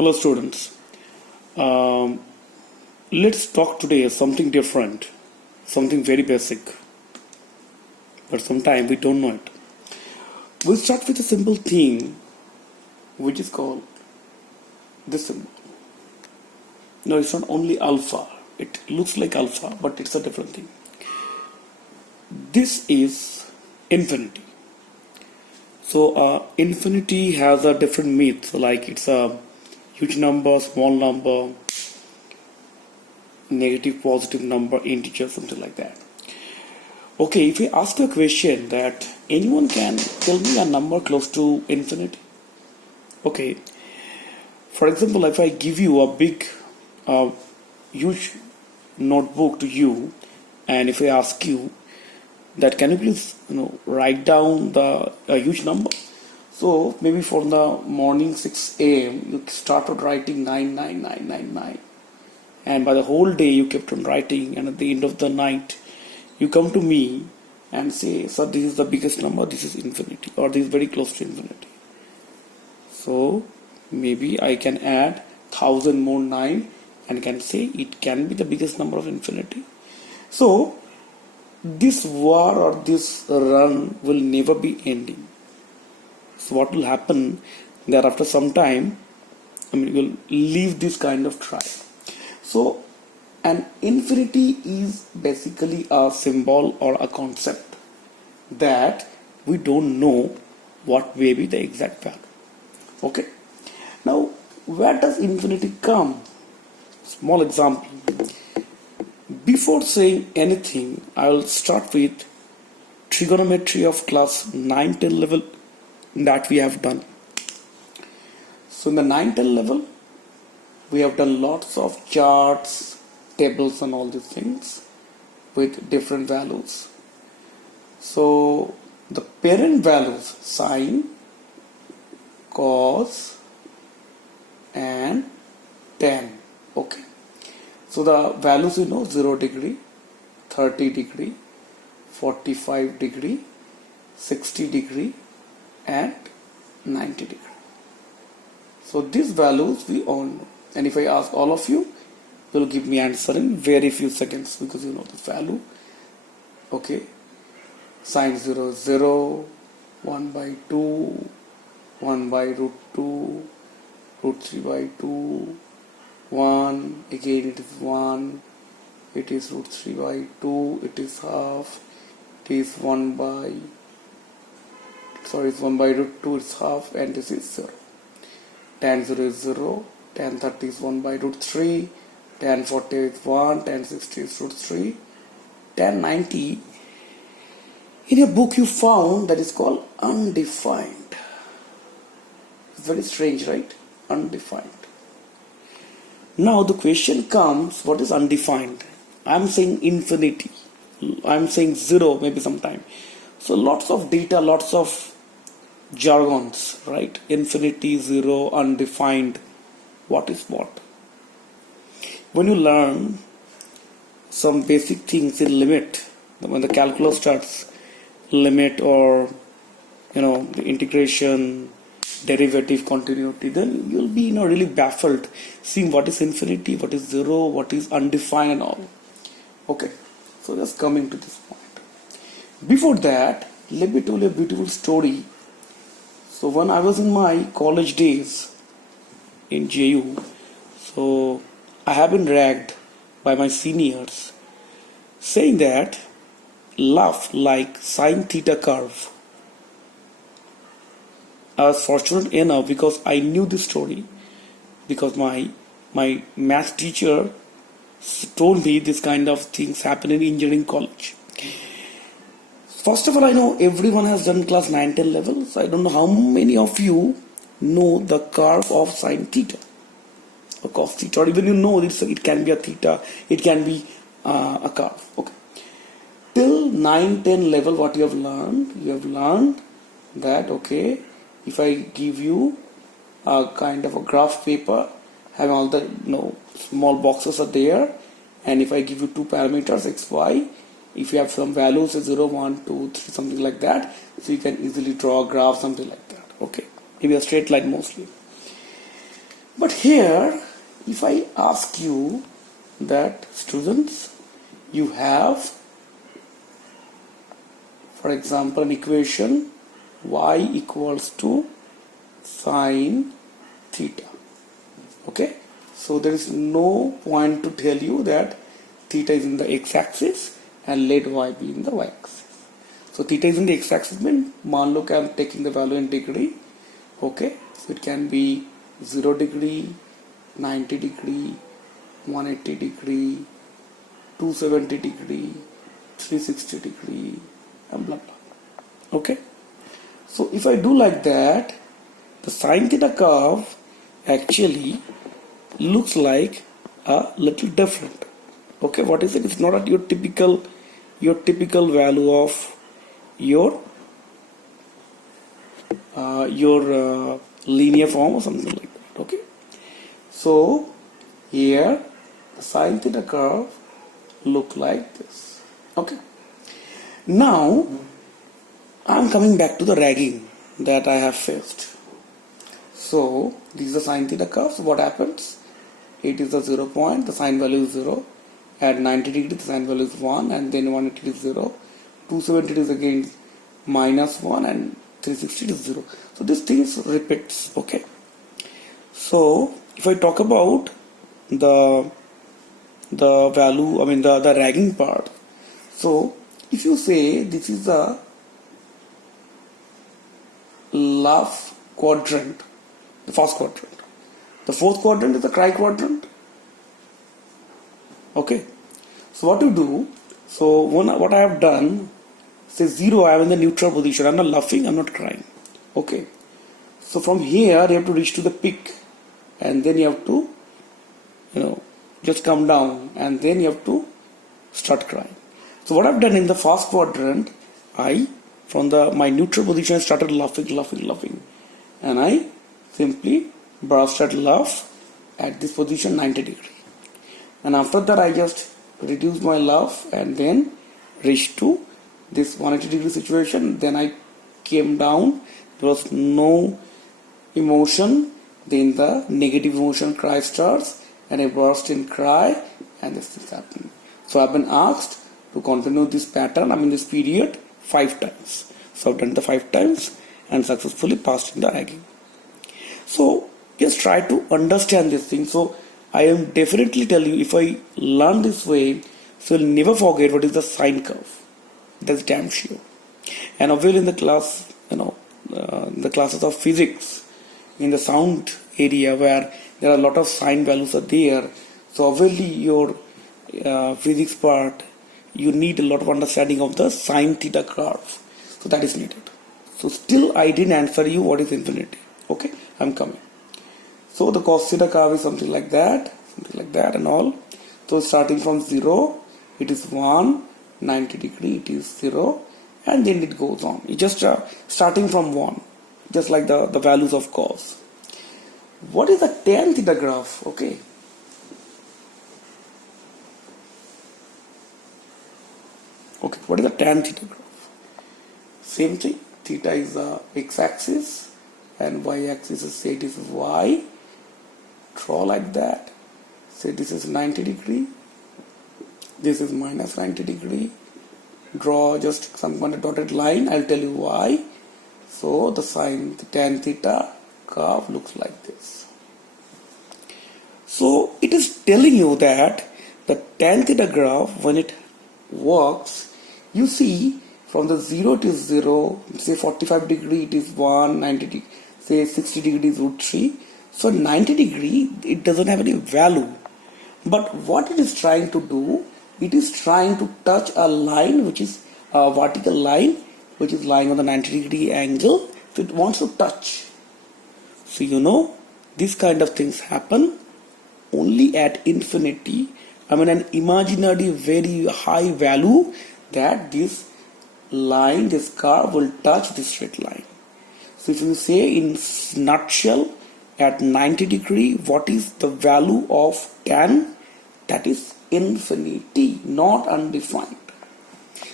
Hello students, let's talk today something different, something very basic, but sometimes we don't know it. We'll start with a simple thing which is called this symbol. No, it's not only alpha, it looks like alpha, but it's a different thing. This is infinity. So infinity has a different myth, like it's a huge number, small number, negative, positive number, integer, something like that. Okay, if we ask you a question that anyone can tell me a number close to infinity. Okay, for example, if I give you a big, huge notebook to you, and if I ask you that can you please write down the huge number. So maybe from the morning 6 a.m. you started writing 99999, and by the whole day you kept on writing, and at the end of the night you come to me and say, sir, this is the biggest number, this is infinity, or this is very close to infinity. So maybe I can add 1000 more 9 and can say it can be the biggest number of infinity. So this war or this run will never be ending. So what will happen that after some time, we'll leave this kind of trial. So an infinity is basically a symbol or a concept that we don't know what may be the exact value. Okay. Now where does infinity come? Small example. Before saying anything, I will start with trigonometry of class 9-10 level that we have done. So in the 9-10 level, we have done lots of charts, tables and all these things with different values. So the parent values, sine, cos and tan. Okay. So the values 0 degree, 30 degree, 45 degree, 60 degree and 90 degree. So these values we all know. And if I ask all of you, you will give me answer in very few seconds because you know the value. Okay. Sine 0 is 0, 1 by 2, 1 by root 2, root 3 by 2, 1, again it is 1, it is root 3 by 2, it is half, it is 1 by root 2 is half, and this is 0. Tan 0 is 0, tan 30 is 1 by root 3, tan 40 is 1, tan 60 is root 3, tan 90 in a book you found that is called Undefined. It's very strange, right? Undefined. Now the question comes, what is undefined? I'm saying infinity, I'm saying 0 maybe sometime. So lots of data, lots of jargons, right? Infinity, 0, undefined. What is what? When you learn some basic things in limit, when the calculus starts limit or the integration, derivative, continuity, then you'll be really baffled seeing what is infinity, what is 0, what is undefined and all. Okay, so just coming to this point. Before that, let me tell you a beautiful story. So when I was in my college days in JU, so I have been ragged by my seniors saying that laugh like sine theta curve. I was fortunate enough because I knew this story because my math teacher told me this kind of things happen in engineering college. First of all, I know everyone has done class 9-10 levels. I don't know how many of you know the curve of sine theta or cos theta, or even it can be a theta, it can be a curve. Okay. Till 9-10 level, what you have learned that okay, if I give you a kind of a graph paper having all the small boxes are there, and if I give you two parameters x, y, if you have some values 0, 1, 2, 3, something like that, so you can easily draw a graph, something like that. Okay, maybe a straight line mostly. But here, if I ask you that, students, you have, for example, an equation y equals to sine theta. Okay, so there is no point to tell you that theta is in the x-axis and let y be in the y-axis. So theta is in the x-axis means मान लो कि I'm taking the value in degree. Okay, so it can be 0 degree, 90 degree, 180 degree, 270 degree, 360 degree, and blah blah. Okay, so if I do like that, the sine theta curve actually looks like a little different. Okay, what is it? It's not at your typical value of your linear form or something like that. Okay, so here the sine theta curve look like this. Okay, now I'm coming back to the ragging that I have faced. So this is the sine theta curve. So what happens? It is the 0 point, the sine value is 0. At 90 degree the sine value is 1, and then 180 is 0. 270 is again minus 1, and 360 is 0. So this thing repeats. Okay, so if I talk about the value, I mean the ragging part. So if you say this is the last quadrant, the first quadrant, the fourth quadrant is the tri-quadrant. Okay, so what you do, so what I have done, say 0, I am in the neutral position. I'm not laughing, I'm not crying. Okay, so from here you have to reach to the peak, and then you have to, just come down, and then you have to start crying. So what I've done in the first quadrant, I from my neutral position I started laughing, and I simply burst at laugh at this position 90 degree. And after that I just reduced my laugh and then reached to this 180 degree situation. Then I came down. There was no emotion. Then the negative emotion cry starts, and I burst in cry, and this is happening. So I've been asked to continue this pattern, this period 5 times. So I've done the 5 times and successfully passed in the ragging. So just try to understand this thing. So I am definitely tell you, if I learn this way, so you'll never forget what is the sine curve. That's damn sure. And obviously in the class, the classes of physics, in the sound area where there are a lot of sine values are there, so obviously your physics part, you need a lot of understanding of the sine theta curve. So that is needed. So still I didn't answer you what is infinity. Okay, I'm coming. So the cos theta curve is something like that and all. So starting from 0, it is 1, 90 degree, it is 0, and then it goes on. It just starting from 1, just like the values of cos. What is the tan theta graph? Okay. Okay, what is the tan theta graph? Same thing. Theta is the x-axis and y-axis is, say it is y. Draw like that. Say this is 90 degree. This is minus 90 degree. Draw just some kind of dotted line. I'll tell you why. So the tan theta curve looks like this. So it is telling you that the tan theta graph, when it works, you see from the 0 to 0, say 45 degree it is 1, 90 degree, say 60 degree is root 3. So 90 degree, it doesn't have any value. But what it is trying to do, it is trying to touch a line which is a vertical line which is lying on the 90 degree angle. So it wants to touch. So these kind of things happen only at infinity. An imaginary very high value that this line, this curve will touch this straight line. So if you say in nutshell, at 90 degree, what is the value of tan? That is infinity, not undefined.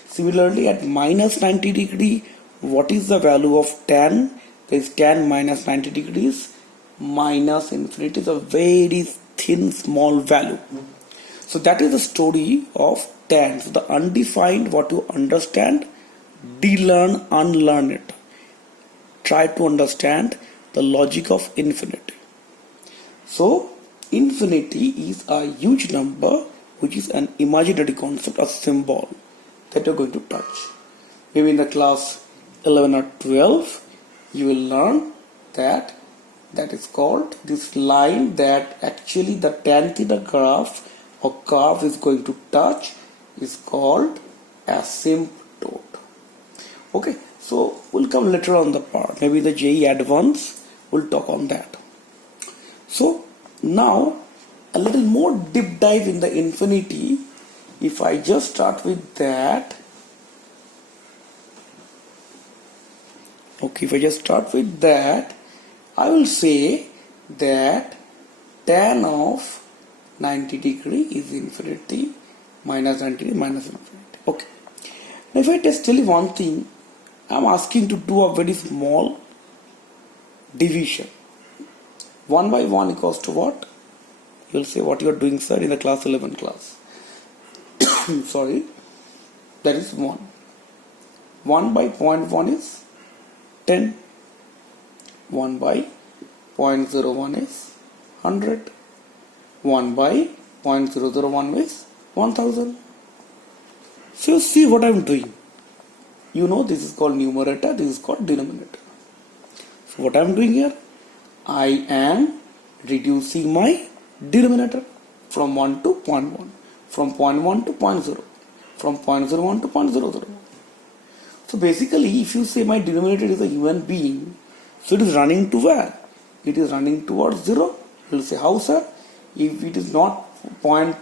Similarly, at minus 90 degree, what is the value of tan? There is tan minus 90 degrees. minus infinity is a very thin small value. So that is the story of tan. So the undefined, what you understand, de-learn, unlearn it. Try to understand the logic of infinity. So infinity is a huge number, which is an imaginary concept, a symbol that you're going to touch. Maybe in the class 11 or 12, you will learn that is called this line that actually the tan theta graph or curve is going to touch is called asymptote. Okay, so we'll come later on the part. Maybe the JE Advanced will talk on that. So now a little more deep dive in the infinity. If I just start with that, okay, if I just start with that, I will say that tan of 90 degree is infinity, minus 90 degree minus infinity. Okay. Now if I just tell you one thing, I am asking to do a very small division. 1 by 1 equals to what? You will say what you are doing, sir, in the class 11 class. Sorry, that is 1. 1 by 0.1 is 10. 1 by 0.01 is 100. 1 by 0.001 is 1000. So you see what I am doing. You know this is called numerator, this is called denominator. So what I am doing here, I am reducing my denominator from 1 to 0.1, from 0.1 to 0.0, from 0.01 to 0.001. So basically, if you say my denominator is a human being, so it is running to where? It is running towards 0. You will say, how, sir? If it is not 0.001,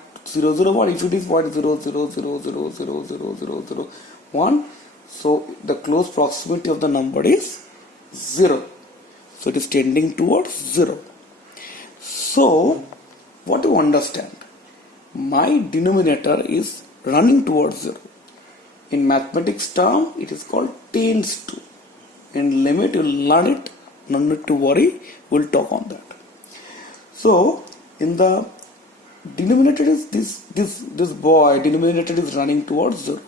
if it is 0.000000001, so the close proximity of the number is 0. So it is tending towards 0. So what do you understand? My denominator is running towards 0. In mathematics term, it is called tends to. In limit, you will learn it. No need to worry. We'll talk on that. So in the denominator is this boy. Denominator is running towards 0.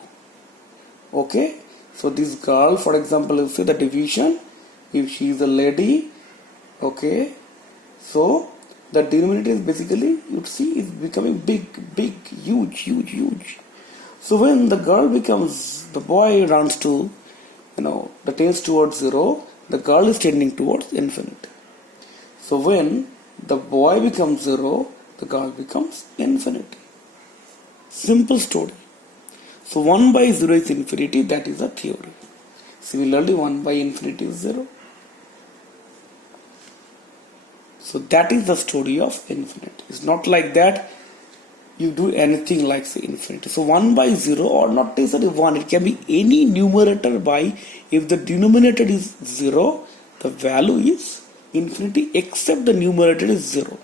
Okay. So this girl, for example, let's say the division. If she is a lady, okay. So the denominator is basically, you see, is becoming big, huge. So when the girl becomes, the boy runs to, the tends towards 0, the girl is tending towards infinity. So when the boy becomes 0, the girl becomes infinity. Simple story. So 1 by 0 is infinity, that is a theory. Similarly, 1 by infinity is 0. So that is the story of infinity. It's not like that you do anything like say infinity. So 1 by 0 or not necessarily 1, it can be any numerator by, if the denominator is 0, the value is infinity except the numerator is 0.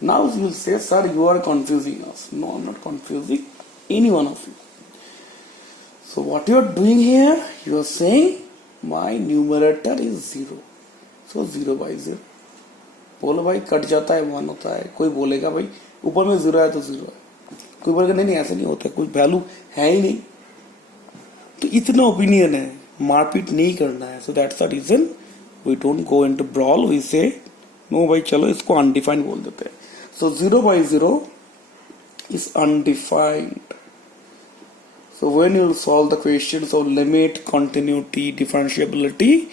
Now you will say, sir, you are confusing us. No, I'm not confusing any one of you. So what you are doing here, you are saying my numerator is 0. So 0 by 0. बोलो भाई cut जाता है 1 होता है, कोई बोलेगा भाई ऊपर में 0 है तो 0 है, कोई बोलेगा नहीं ऐसा नहीं होता, कोई वैल्यू है ही नहीं. तो इतना ओपिनियन है, मारपीट नहीं करना है. So that's the reason we don't go into brawl. We say no भाई चलो इसको अनडिफाइंड बोल देते हैं. सो 0 by 0 is undefined. So when you solve the questions of limit, continuity, differentiability,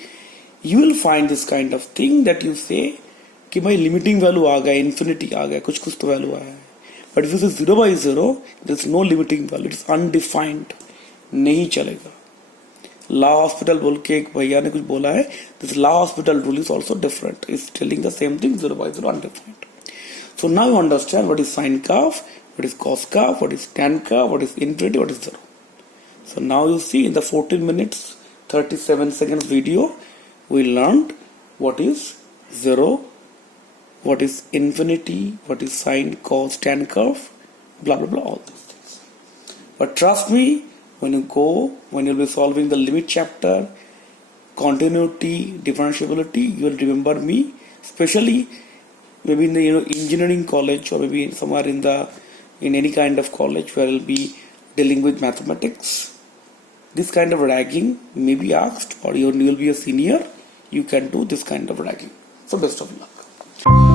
you will find this kind of thing that you say कि भाई limiting value आ गया, infinity आ गया, कुछ तो वैल्यू आया है. बट इफ यू से 0 by 0, there is no limiting value, it is undefined, नहीं चलेगा. ला हॉस्पिटल बोल के एक भैया ने कुछ बोला है, this L'Hospital rule is also different, is telling the same thing. 0 by 0 undefined. So now you understand what is sine curve, what is cos curve, what is tan curve, what is infinity, what is 0. So now you see in the 14 minutes 37 seconds video we learned what is 0, what is infinity, what is sine, cos, tan curve, blah blah blah, all these things. But trust me, when you'll be solving the limit chapter, continuity, differentiability, you will remember me. especially maybe in the engineering college, or maybe somewhere in any kind of college where you'll be dealing with mathematics. This kind of ragging may be asked, or you will be a senior, you can do this kind of ragging. So best of luck.